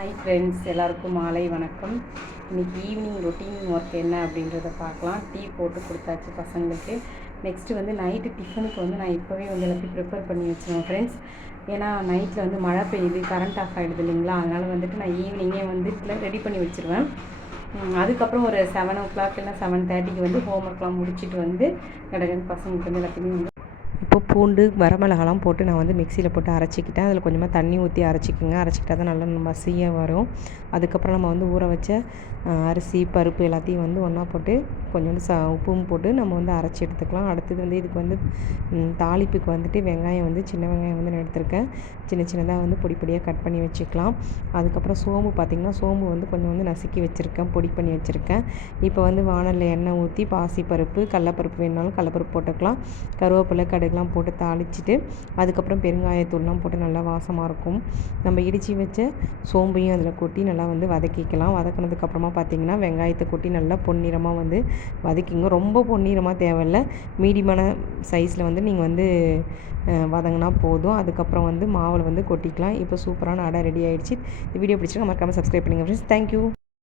Hi friends எல்லாருக்கும் மாலை வணக்கம். இன்னைக்கு ஈவினிங் ரொட்டீன் ஒர்க் என்ன அப்படின்றத பார்க்கலாம். டீ போட்டு கொடுத்தாச்சு பசங்களுக்கு. நெக்ஸ்ட்டு வந்து நைட்டு டிஃபனுக்கு வந்து நான் இப்போவே வந்து எல்லாத்தையும் ப்ரிப்பேர் பண்ணி வச்சுருவேன் ஃப்ரெண்ட்ஸ் ஏன்னா நைட்டில் வந்து மழை பெய்யுது கரண்ட் ஆஃப் ஆகிடுது இல்லைங்களா? அதனால் வந்துட்டு நான் ஈவினிங்கே வந்து ரெடி பண்ணி வச்சுருவேன். அதுக்கப்புறம் ஒரு செவன் ஓ கிளாக் இல்லை செவன் தேர்ட்டிக்கு வந்து ஹோம் ஒர்க்லாம் முடிச்சுட்டு வந்து கடகன் பசங்களுக்கு வந்து எல்லாத்தையுமே வந்து இப்போ பூண்டு வரமிளகாலாம் போட்டு நான் வந்து மிக்சியில் போட்டு அரைச்சிக்கிட்டேன். அதில் கொஞ்சமாக தண்ணி ஊற்றி அரைச்சிக்கோங்க. அரைச்சிக்கிட்டா தான் நல்லா மசியாக வரும். அதுக்கப்புறம் நம்ம வந்து ஊற வச்ச அரிசி பருப்பு எல்லாத்தையும் வந்து ஒன்றா போட்டு கொஞ்சோண்டு ச உப்பும் போட்டு நம்ம வந்து அரைச்சி எடுத்துக்கலாம். அடுத்தது வந்து இதுக்கு வந்து தாளிப்புக்கு வந்துட்டு வெங்காயம் வந்து சின்ன வெங்காயம் வந்து நான் எடுத்திருக்கேன். சின்ன சின்னதாக வந்து பொடி பொடியாக கட் பண்ணி வச்சுக்கலாம். அதுக்கப்புறம் சோம்பு பார்த்திங்கன்னா சோம்பு வந்து கொஞ்சம் வந்து நசுக்கி வச்சுருக்கேன். பொடி பண்ணி வச்சுருக்கேன். இப்போ வந்து வானலில் எண்ணெய் ஊற்றி பாசிப்பருப்பு கடலப்பருப்பு வேணுனாலும் கடலப்பருப்பு போட்டுக்கலாம். கருவேப்பிலை கடுகுலாம் போட்டு தாளிச்சிட்டு அதுக்கப்புறம் பெருங்காயத்தூள்லாம் போட்டு நல்லா வாசமாக இருக்கும். நம்ம இடித்து வச்ச சோம்பையும் அதில் கொட்டி நல்லா வந்து வதக்கிக்கலாம். வதக்கினதுக்கப்புறமா பார்த்திங்கன்னா வெங்காயத்தை கொட்டி நல்லா பொன்னிறமாக வந்து வதக்கிங்க. ரொம்ப பொன்னிறமாக தேவையில்ல. மீடியமான சைஸில் வந்து நீங்கள் வந்து வதங்கினா போதும். அதுக்கப்புறம் வந்து மாவில் வந்து கொட்டிக்கலாம். இப்போ சூப்பரான அடை ரெடி ஆகிடுச்சு இந்த வீடியோ பிடிச்சிருக்கா மறக்காமல் சப்ஸ்கிரைப் பண்ணுங்கள் ஃப்ரெண்ட்ஸ் தேங்க்யூ